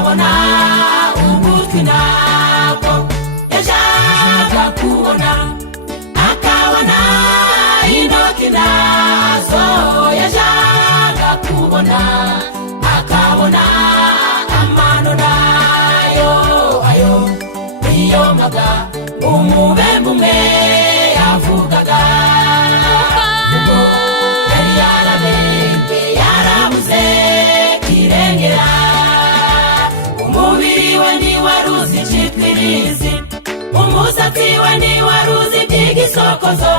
akabona ugutwi nako yashaka kubona, akabona intoki nazo yashaka kubona, akabona amano nayo ayo biyomaga umubembe umwe yavugaga. Ubwo yari yarabembye yarabuze kirengera, umubiri we ntiwaruzi icitwa irizi, umusatsi we ntiwaruzi iby'igisokozo,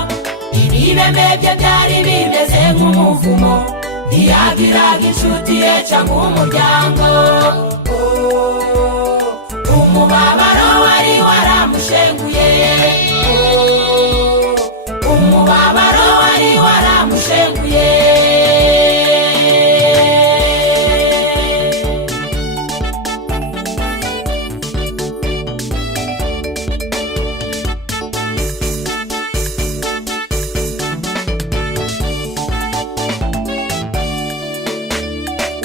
ibibembe bye byari bimeze nk'umuvumo, ntiyagiraga inshuti ye cyangwa umuryango. Umubabaro wari waramushenguye, umubabaro wari waramushenguye.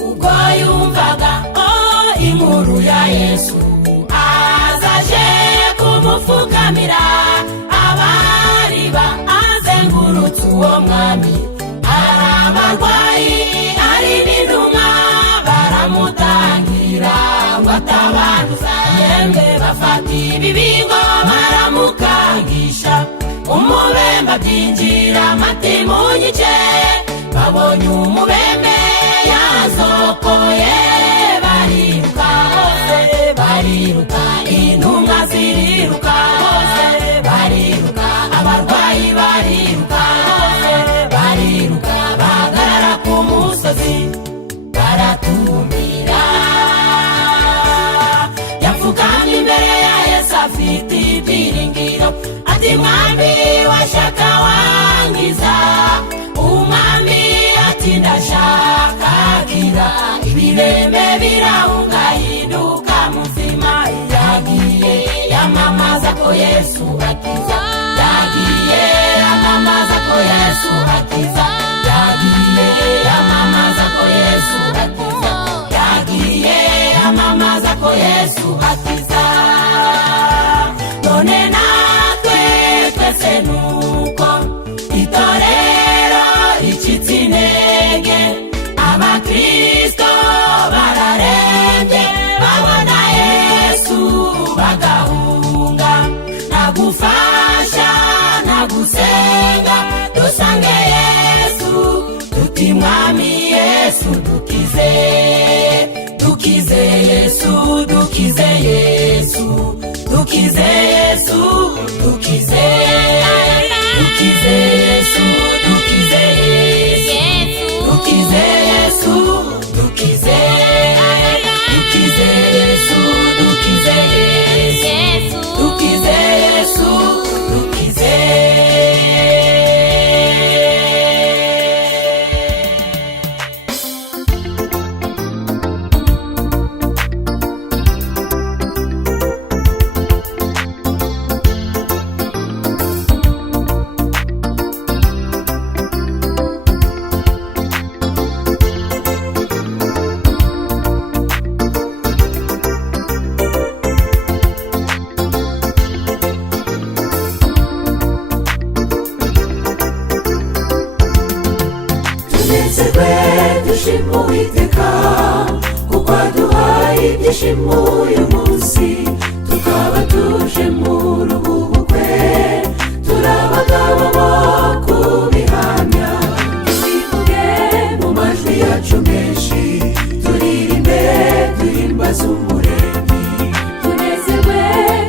Ubwo yumvaga inkuru ya Yesu, azaje kumupfukamira, abari bazengurutse uwo mwami, ari abarwayi ari n'intumwa, baramutangira ngo atabanduza, yemwe bafata ibibingo baramukangisha, umubembe abyinjira amati mu gice, babonye umubembe yazokoye, bariruka hose bariruka, intumwa ziriruka hose bariruka, abarwayi bariruka hose bariruka, bahagarara ku musozi baratumira. Yapfukamye imbere ya Yesu afite ibyiringiro, ati mwami washaka wangiza, umwami ati ndashaka kira, ibirembe birahunga hinduka muzima. Yagiye yamamaza ko Yesu akiza, yagiye yamamaza ko Yesu akiza, yagiye yamamaza ko Yesu akiza, yagiye yamamaza ko Yesu akiza. None natwe twese nuko itorero ricitse intege, abakristo bararembye, babona Yesu bagahunga, nagufasha nagusenga dusange Yesu, tuti mwami Yesu dukize, dukize Yesu, dukize Yesu, dukize Yesu, dukize, dukize Yesu, dukize Yesu, dukize Yesu, dukize, dukize Yesu, dukize Yesu, dukize Yesu, dukize. Dushima Uwiteka kuko aduhaye ibyishimo uyu munsi, tukaba tuje muri ubu bukwe, turi abagabo bo kubihamya, tubivuge mu majwi yacu menshi, turirimbe duhimbaze umuremyi, tunezerwe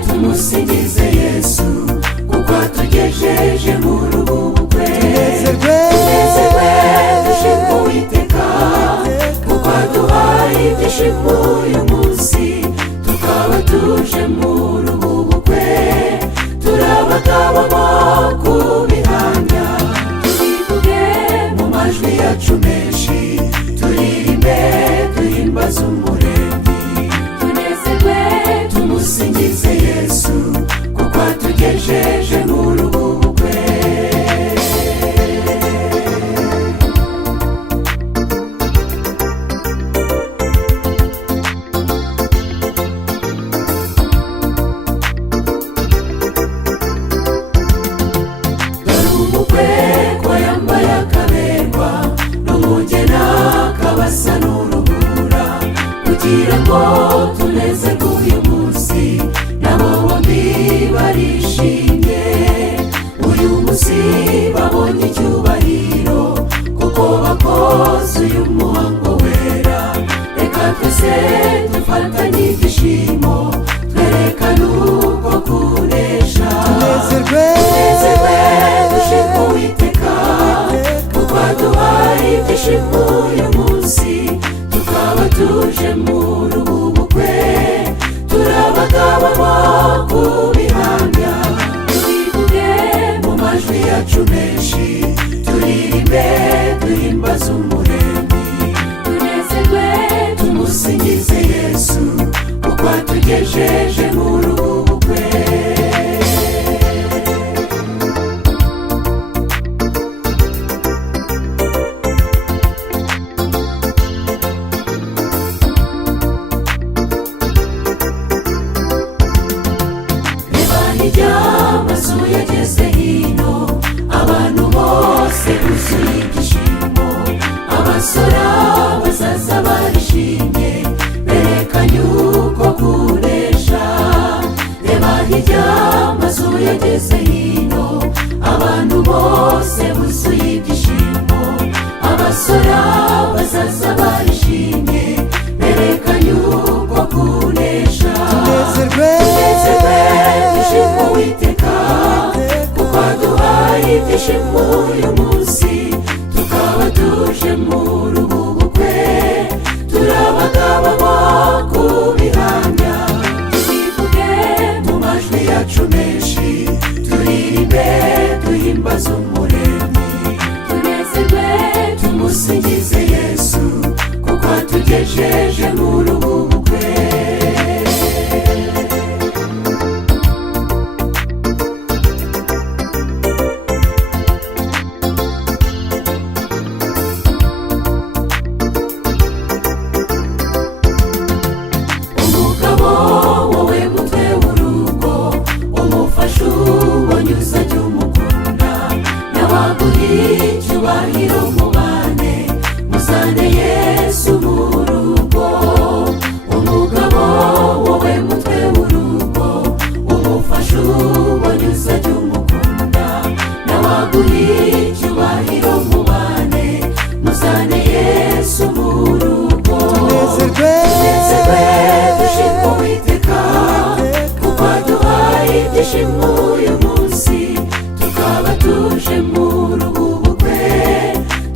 tumusingize Yesu kuko atugejeje muri ubu bukwe. Tunezerwe dushima Uwiteka kuko aduhaye ibyishimo uyu munsi, tukaba tuje muri ubu bukwe, turi abagabo bo kubihamya, tubivuge mu majwi yacu menshi, turirimbe duhimbaze umuremyi, tunezerwe tumusingize Yesu kuko atugejeje muri ubu bukwe. abasora bazaza barishimye berekanye uko kunesha. tunezerwe dushima Uwiteka kuko aduhaye ibyishimo uyu munsi, tukaba tuje muri ubu bukwe, turabagabo bo kubihamya. tubivuge mu majwi yacu menshi, turirimbe duhimbaze Umuremyi. tunezerwe tumusingize Yesu kuko atugejeje muri ubu bukwe. umugabo wowe mutwe w'urugo, umufasha ubonye uzajya umukunda, n'abaguha icyubahiro mubane, muzane Yesu mu rugo. umugabo wowe mutwe w'urugo, umufasha ubonye uzajya umukunda, n'abaguha icyubahiro mubane, muzane Yesu mu rugo. tunezerwe dushima Uwiteka kuko aduhaye ibyishimo uyu munsi, tukaba tuje muri ubu bukwe,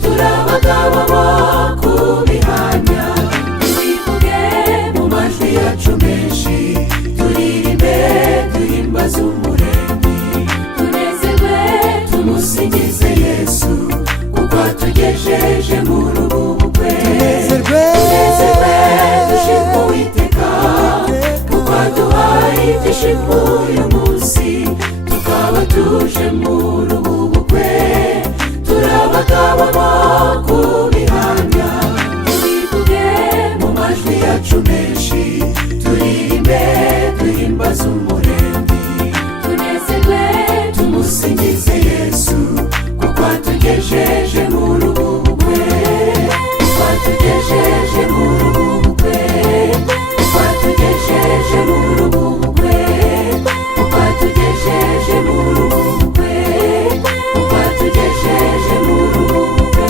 turabagabo bo kubihamya. tubivuge mu majwi yacu menshi, turirimbe duhimbaze Umuremyi. tunezerwe tumusingize Yesu kuko atugejeje muri ubu bukwe. tunezerwe dushima Uwiteka kuko aduhaye ibyishimo uyu munsi, tukaba tuje muri ubu bukwe, turabagabo bo kubihamya. tubivuge mu majwi yacu menshi, turirimbe duhimbaze Umuremyi. tunezerwe tumusingize Yesu kuko atugejeje muri ubu bukwe, kuko atugejeje muri ubu bukwe, kuko atugejeje muri ubu bukwe, kuko atugejeje muri ubu bukwe, kuko atugejeje muri ubu bukwe.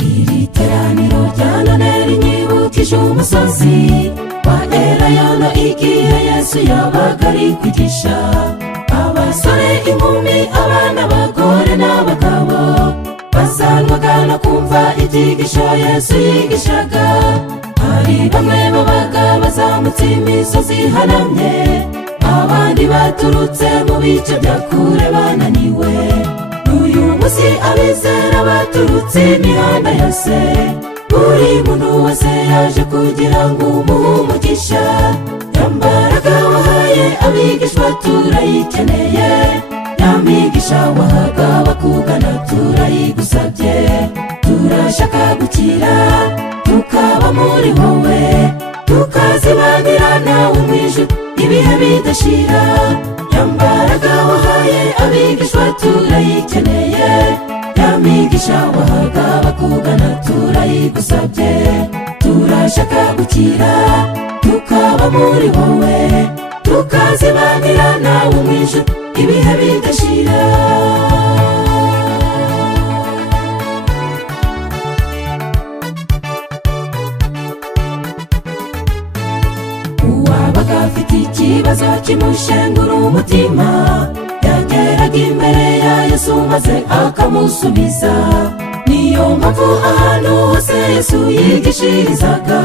iri teraniro rya none rinyibukije umusozi wa Elayono, igihe Yesu yabaga ari kwigisha abasore, inkumi, abana, abagore n'abagabo, basanwaga no kumva ibyigisho Yesu yigishaga. hari bamwe babaga bazamutse imisozi ihanamye, abandi baturutse mu bice bya kure bananiwe. n'uyu munsi abizera baturutse imihanda yose, buri muntu wese yaje kugira ngo umuhe umugisha. yambaraga wahaye abigishwa turayikeneye, ya migisha wahaga bakugana turayigusabye. turashaka gukira tukaba muri wowe, tukazibanira nawe mu ijuru ibihe bidashira. yambaraga wahaye abigishwa turayikeneye, ya migisha wahaga bakugana turayigusabye. turashaka gukira tukaba muri wowe, tukazibanira nawe mu ijuru ibihe bidashira. uwabaga afite ikibazo kimushengura umutima, yageraga imbere ya Yesu maze akamusubiza. niyo mpamvu ahantu hose Yesu yigishirizaga,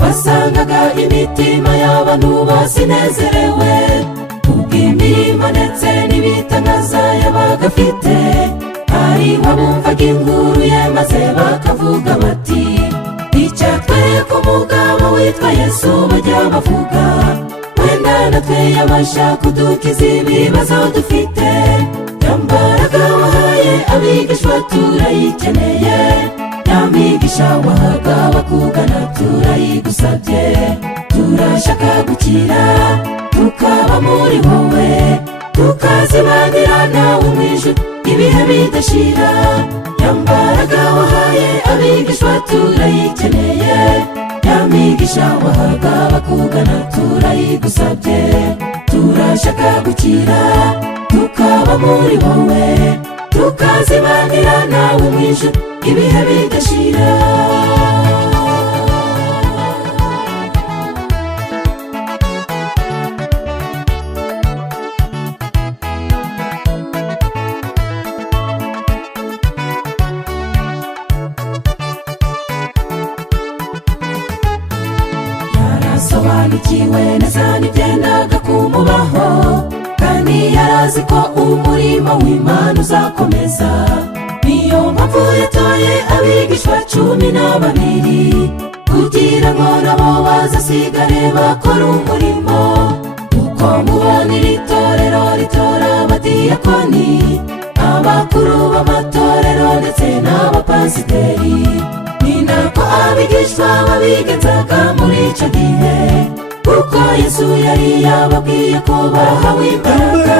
wasangaga imitima y'abantu bose inezerewe kubw'imirimo ndetse n'ibitangaza yabaga afite. hari abumvaga inkuru ye maze bakavuga bati, icyatwereka umugabo witwa Yesu bajya bavuga, wenda natwe yabasha kudukiza ibibazo dufite. yambaraga wahaye abigishwa turayikeneye, ya migisha wahaga bakugana turayigusabye. turashaka gukira tukaba muri wowe tukazibanira nawe mu ijuru ibihe bidashira. Ya mbaraga wahaye abigishwa turayikeneye, ya migisha wahaga bakugana turayigusabye. Turashaka gukira tukaba muri wowe tukazibanira nawe mu ijuru ibihe bidashira. Yarasobanukiwe neza n'ibyendaga kumubaho, kandi yarazi ko umurimo w'Imana uzakomeza. Niyo mpamvu yatoye abigishwa 12 kugira ngo nabo bazasigare bakora umurimo. Uko mubona iri torero ritora abadiyakoni, abakuru b'amatorero ndetse n'abapasiteri, ni nako abigishwa babigenzaga muri icyo gihe, kuko Yesu yari yababwiye ko bahawe imbaraga.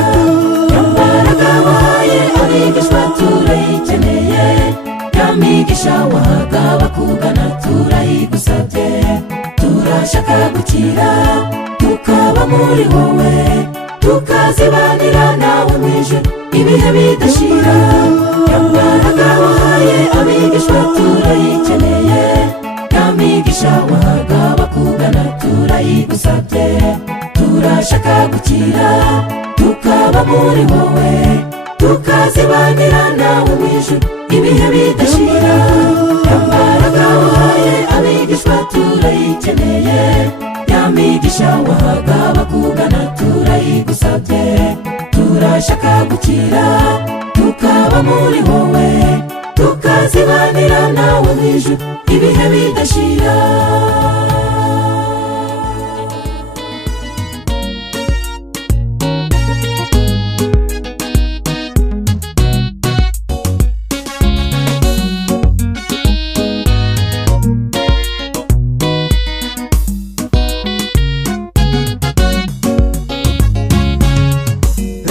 Ya mbaraga wahaye abigishwa turayikeneye, ya migisha wahaga bakugana turayigusabye. Turashaka gukira tukaba muri wowe tukazibanira nawe mu ijuru ibihe bidashira. Ya mbaraga wahaye abigishwa turayikeneye, ya migisha wahaga bakugana turayigusabye. Turashaka gukira tukaba muri wowe tukazibanira nawe mu ijuru ibihe bidashira. Ya mbaraga wahaye abigishwa turayikeneye, ya migisha wahaga bakugana turayigusabye. Turashaka gukira tukaba muri wowe tukazibanira nawe mu ijuru ibihe bidashira.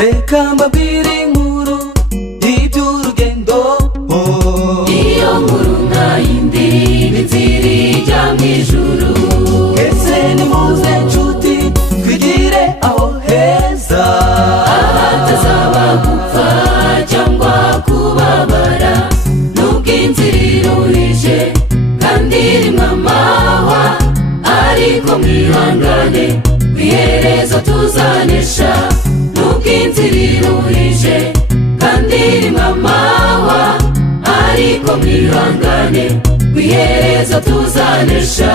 Reka mbabwire inkuru y'iby'urugendo, iyo nkuru nta yindi n'inzira ijya mu ijuru. ese nimuze nshuti twigire aho heza, ahatazaba gupfa cyangwa kubabara, nubwo inzira iruhije kandi irimo amahwa, ariko mwihangane kw'iherezo tuzanesha. Nubwo inzira iruhije kandi irimo amahwa, ariko mwihangane kw'iherezo tuzanesha.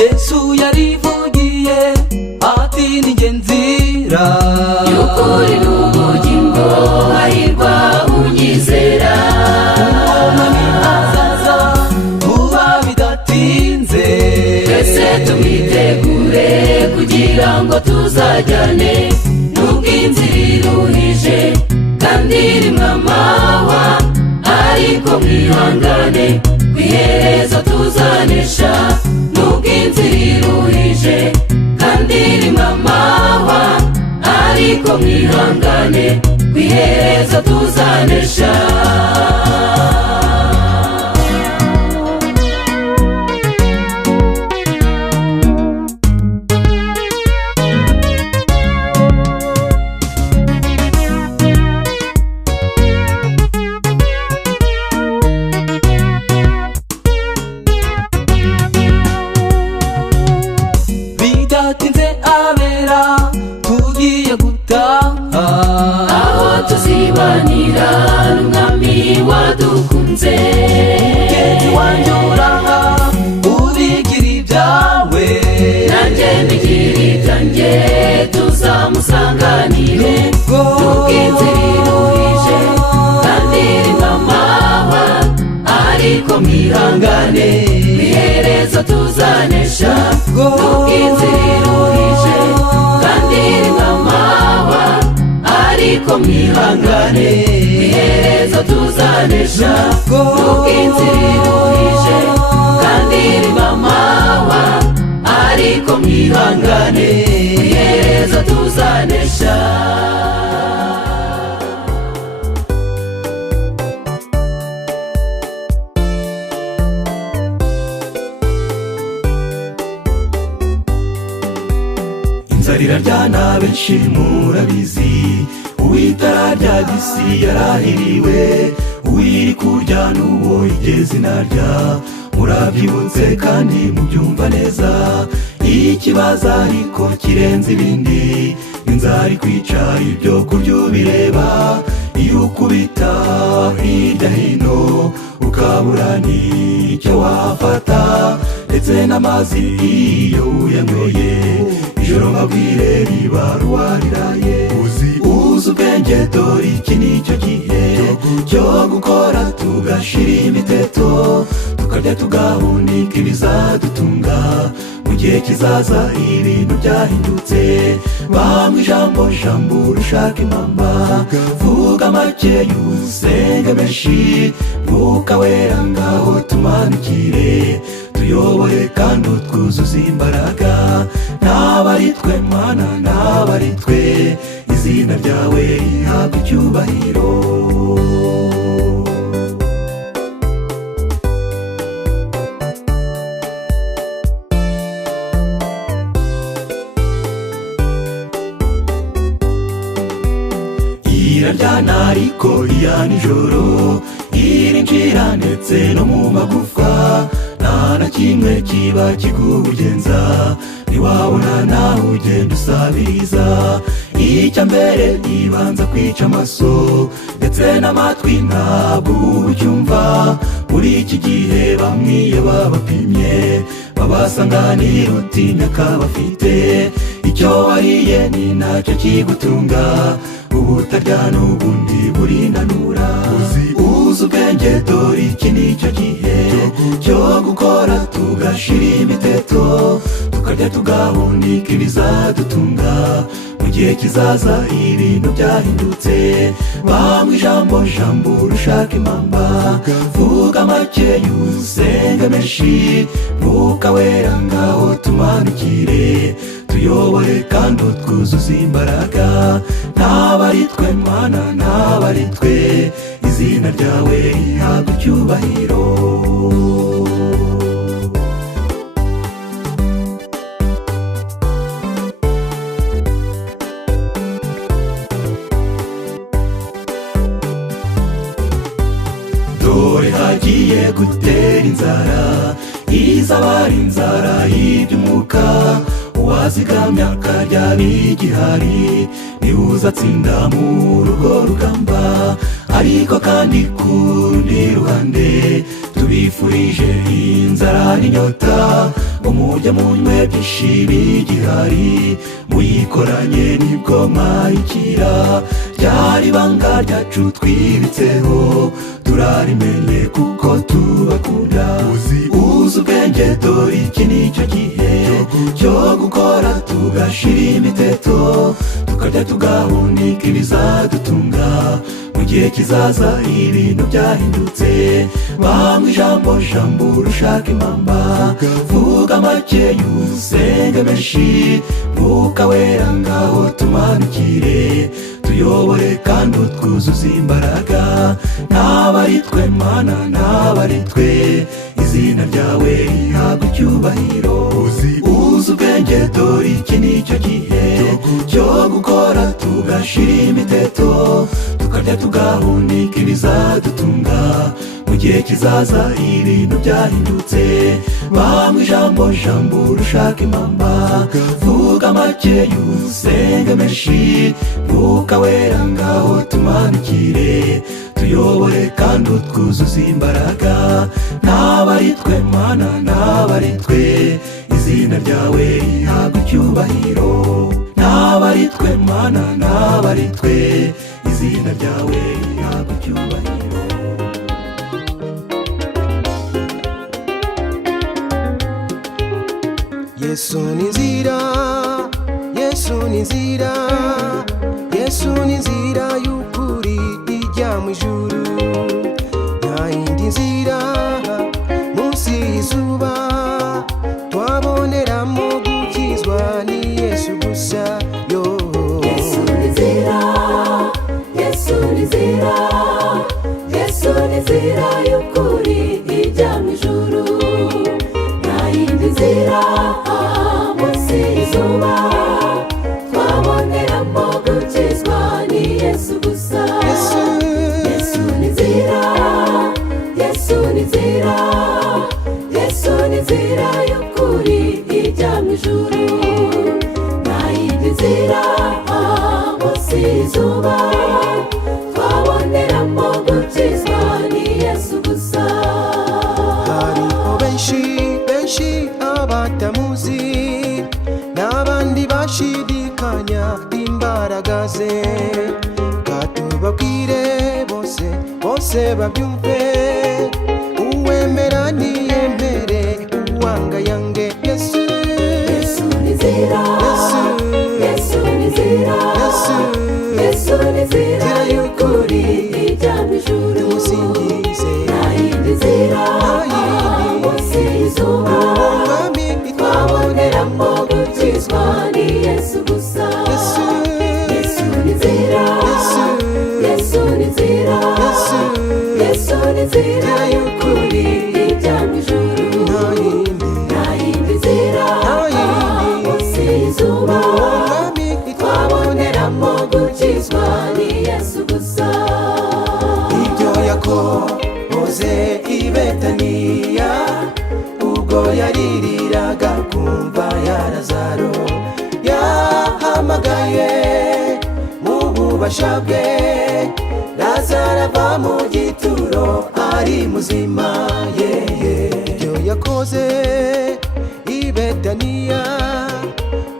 Yesu yarivugiye ati ni njye nzira y'ukuri n'ubugingo, hahirwa unyizera. umwami azaza vuba bidatinze, twese tumwitegure kugira ngo tuzajyane. Nubwo inzira iruhije kandi irimo amahwa, ariko mwihangane kw'iherezo tuzanesha. Nubwo inzira iruhije kandi irimo amahwa, ariko mwihangane kw'iherezo tuzanesha. bidatinze abera tugiye gutaha, aho tuzibanira n'umwami wadukunze. mugenzi wanjye uraha ubigira ibyawe, nanjye mbigira ibyanjye tuzamusanganire. Nubwo inzira iruhije kandi irimo amahwa, mwihangane iherezo tuzanesha nubwo inzira iruhije kandi iri nk'amahwa ariko mwihangane iherezo tuzanesha nubwo inzira iruhije kandi iri nk'amahwa ariko mwihangane iherezo tuzanesha. inzara iraryana benshi murabizi uwitara rya gisi yarahiriwe uwiri kurya n'uwo igeze inarya murabyibutse kandi mubyumva neza ikibazo ariko kirenze ibindi inzara ikwica ibyo kurya ubireba iyo ukubita hirya hino ukabura n'icyo wafata ndetse n'amazi iyo uyanyweye ijoro nkabwire riba ruwariraye uzi ubwenge dore iki nicyo gihe cyo gukora tugashira imiteto tukarya tugahunika ibizadutunga mu gihe kizaza ibintu byahindutse bamwe ijambo rishaka impamba vuga make usenge menshi mwuka wera ngaho tumanukire tuyobore kandi utwuzuze imbaraga naba ari twe mana naba ari twe izina ryawe rihabwa icyubahiro. iraryana ariko iya nijoro irinjira ndetse no mu magufwa nta na kimwe kiba kikubugenza ntiwabona nawe ugenda usabiriza icya mbere ibanza kwica amaso ndetse n'amatwi ntabwo ubyumva muri iki gihe bamwe iyo babapimye babasanganira utimyaka bafite icyo wariye ni nacyo kigutunga ubutarya n'ubundi burinanura uzi ubwenge dore iki nicyo gihe cyo gukora tugashira imiteto tukarya tugahunika ibizadutunga mu gihe kizaza ibintu byahindutse bamwe ijambo rishaka impamba vuga make usenge menshi mwuka wera ngaho tumanukire tuyobore kandi utwuzuze imbaraga naba ari twe mana naba ari twe izina ryawe rihabwa icyubahiro. dore hagiye gutera inzara izaba ari inzara y'iby'umwuka uwazigamya akarya bigihari niwe uzatsinda mu rugo rugamba ariko kandi ku rundi ruhande tubifurije inzara n'inyota ngo mujye munywe byinshi bigihari muyikoranye nibwo mwayikira ryari banga ryacu twibitseho turarimenye kuko tubakunda uzi ubwenge dore iki nicyo gihe cyo gukora tugashira imiteto tukarya tugahunika ibizadutunga mu gihe kizaza ibintu byahindutse bamwe ijambo rishaka impamba vuga make usenge menshi mwuka wera ngaho tumanukire tuyobore kandi utwuzuze imbaraga naba ari twe mana naba ari twe izina ryawe rihabwa icyubahiro uzi ubwenge dore iki nicyo gihe cyo gukora tugashira imiteto tukarya tugahunika ibizadutunga mu gihe kizaza ibintu byahindutse bamwe ijambo rishaka impamba vuga make usenge menshi mwuka wera ngaho tumanukire tuyobore kandi utwuzuze imbaraga naba ari twe mana naba ari twe izina ryawe rihabwa icyubahiro naba ari twe mana naba ari twe izina ryawe rihabwa icyubahiro. Yesu ni inzira, Yesu ni inzira, Yesu ni inzira y'ukuri ijya mu ijuru. Nta yindi nzira munsi y'izuba twaboneramo gukizwa, ni Yesu gusa yo. Yesu ni inzira, Yesu ni inzira, Yesu ni inzira y'ukuri ijya mu ijuru. Nta yindi nzira munsi y'izuba twaboneramo gukizwa, ni Yesu gusa. Yesu, Yesu ni inzira, Yesu ni inzira, Yesu ni inzira y'ukuri ijya mu ijuru. Nta yindi nzira munsi y'izuba twaboneramo gukizwa, ni Yesu gusa. hariho benshi benshi abatamuzi, n'abandi bashidikanya imbaraga ze. Katubabwire bose bose babyumve, uwemera niyemere, uwanga yange. Yesu, Yesu ni inzira, Yesu, Yesu ni inzira, Yesu, Yesu ni inzira y'ukuri ijya mu ijuru. tumusingize. Nta yindi nzira munsi y'izuba Umwami twaboneramo gukizwa, ni Yesu gusa. Yesu, Yesu ni inzira, Yesu, Yesu ni inzira, Yesu, Yesu ni inzira y'ukuri ijya mu ijuru. nta yindi, Nta yindi nzira nta yindi. munsi y'izuba Umwami twaboneramo gukizwa, ni Yesu gusa. ibyo yakoze i Betaniya, ubwo yaririraga kumva ya Lazaro, yahamagaye mu bubasha bwe, Lazaro ava mu gituro ari muzima. Yeye ibyo yakoze i Betaniya,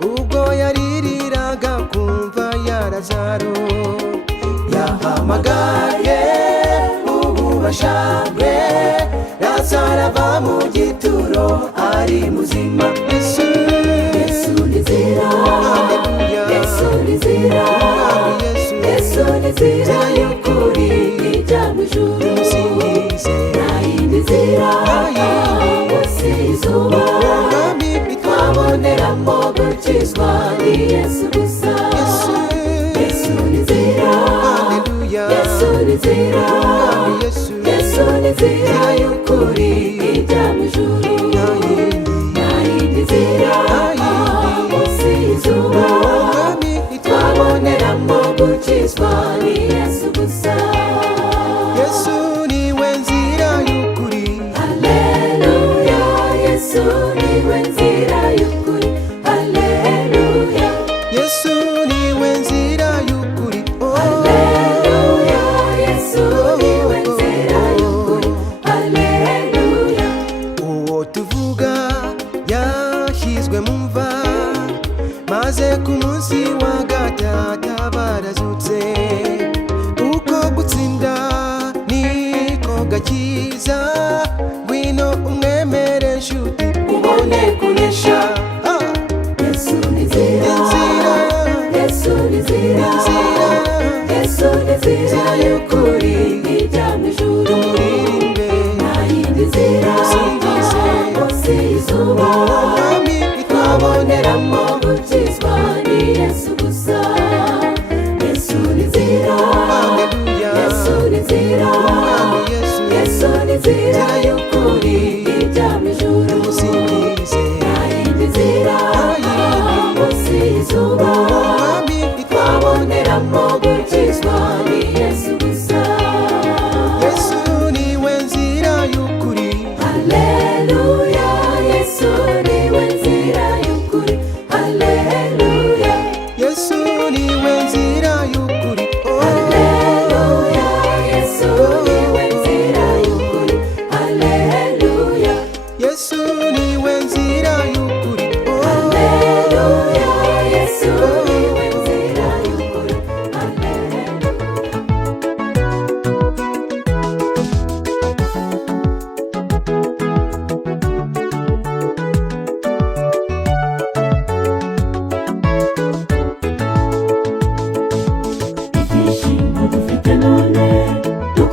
ubwo yaririraga kumva ya Lazaro, yahamagaye ububasha bwe, Lazaro ava mu gituro ari muzima. Yesu, Yesu ni inzira, Haleluya. Yesu ni inzira, Umwami Yesu, Yesu ni inzira y'ukuri ijya mu ijuru. tumusingize. Nta yindi nzira munsi y'izuba Umwami twaboneramo gukizwa, ni Yesu gusa. Yesu, Yesu ni inzira, Haleluya. Yesu ni inzira, Umwami Yesu, Yesu ni inzira y'ukuri ijya mu ijuru. nta yindi, Nta yindi nzira nta yindi. munsi y'izuba Umwami twaboneramo gukizwa, ni Yesu gusa. Yesu niwe nzira y'ukuri, Haleluya, Yesu niwe nzira y'ukuri. Haleluya, Yesu niwe nzira y'ukuri. Oh, Haleluya, Yesu niwe nzira y'ukuri. Haleluya, uwo tuvuga yashyizwe mu mva, maze ku munsi wa gatatu barazutse. Uko gutsinda niko gakiza, ngwino umwemere nshuti ubone kunesha. Ah, Yesu ni inzira, inzira, Yesu ni inzira, inzira, Yesu ni inzira y'ukuri ijya mu ijuru. turirimbe. Nta yindi nzira Musingize. munsi y'izuba Umwami twaboneramo gukizwa, ni Yesu gusa. Yesu ni inzira, Haleluya. Yesu ni inzira, Umwami Yesu, Yesu ni inzira y'ukuri ijya mu ijuru. tumusingize. Nta yindi nzira munsi y'izuba Umwami twaboneramo gukizwa, ni Yesu gusa.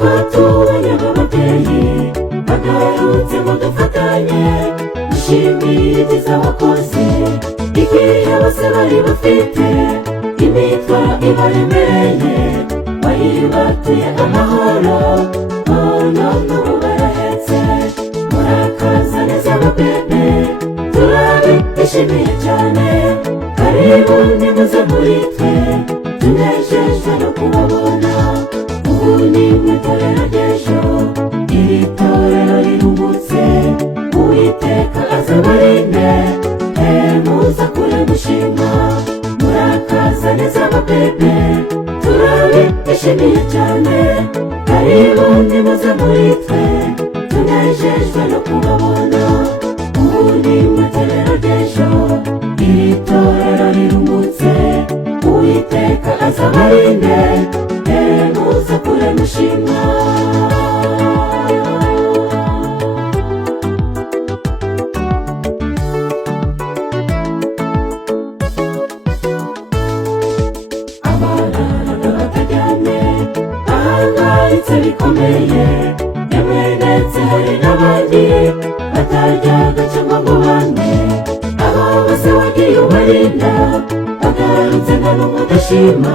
twatubonye nk'ababyeyi bagarutse ngo dufatanye dushimire ibyiza wakoze igihe bose bari bafite imitwaro ibaremereye wayibatuye amahoro none ubu barahetse murakaza neza ababebe turabishimiye cyane karibu nimuze muri twe tunejejwe no kubabona ubu ni mwe torero ry'ejo iri torero riruhutse uwiteka azabarinde muza kure mushima murakaza neza ababebe turabishimiye cyane karibu nimuze muri twe tunejejwe no kubabona ubu ni mwe torero ry'ejo iri torero riruhutse uwiteka azabarinde muza kure mushima bikomeye yamwe ndetse hari n'abandi bataryaga cyangwa ngo bane abo bose wagiye ubarinda bagarutse nta n'umwe udashima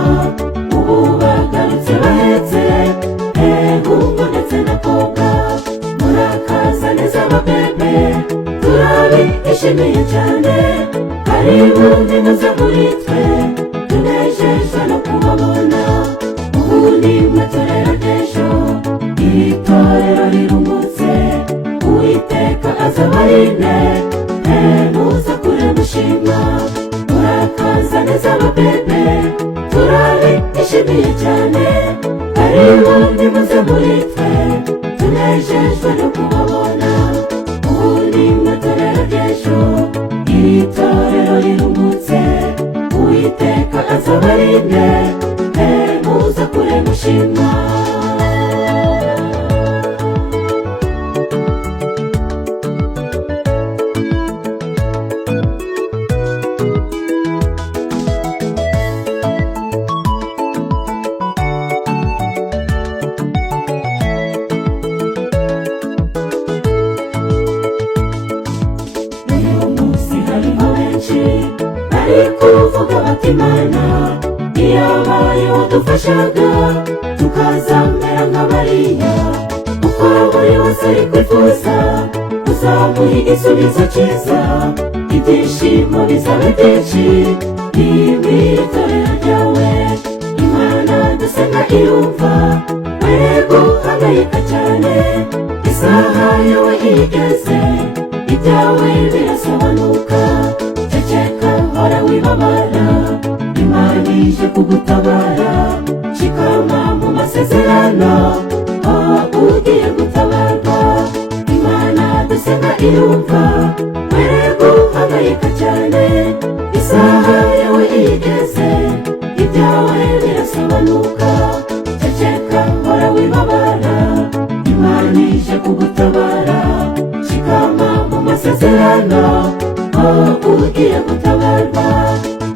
ubu bagarutse bahetse hungu ndetse na kobwa murakaza neza ababebe turabishimiye cyane karibu nimuze muri twe tunejejwe no kubabona ubu ni mwe torero ry'ejo iri torero riruhutse uwiteka azabarinde muza kure mushima murakaza neza ababebe turabishimiye cyane karibu nimuze muri twe tunejejwe no kubabona ubu ni mwe torero ry'ejo iri torero riruhutse uwiteka azabarinde muza kure mushima kuvuga bati Imana iyabaye wadufashaga tukazamera nk'abariya uko buri wese ari kwifuza uzamuha igisubizo cyiza ibyishimo bizabe byinshi iri torero ryawe Imana dusenga irumva were guhangayika cyane isaha yawe igeze ibyawe birasobanuka ceceka hora wibabara Imana ije kugutabara shikama mu masezerano ugiye gutabarwa Imana dusenga irumva were guhangayika cyane isaha yawe igeze ibyawe birasobanuka ceceka hora wibabara Imana ije kugutabara shikama mu masezerano ugiye gutabarwa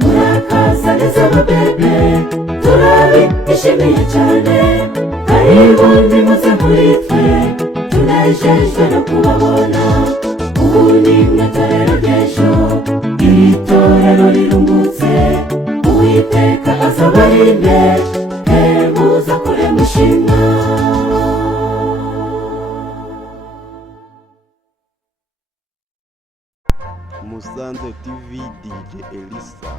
murakaza neza ababebe turabishimiye cyane karibu nimuze muri twe tunejejwe no kubabona ubu ni mwe torero ry'ejo iri torero riruhutse uwiteka azabarinde muza kure mushima Musanze TV DJ Elisa.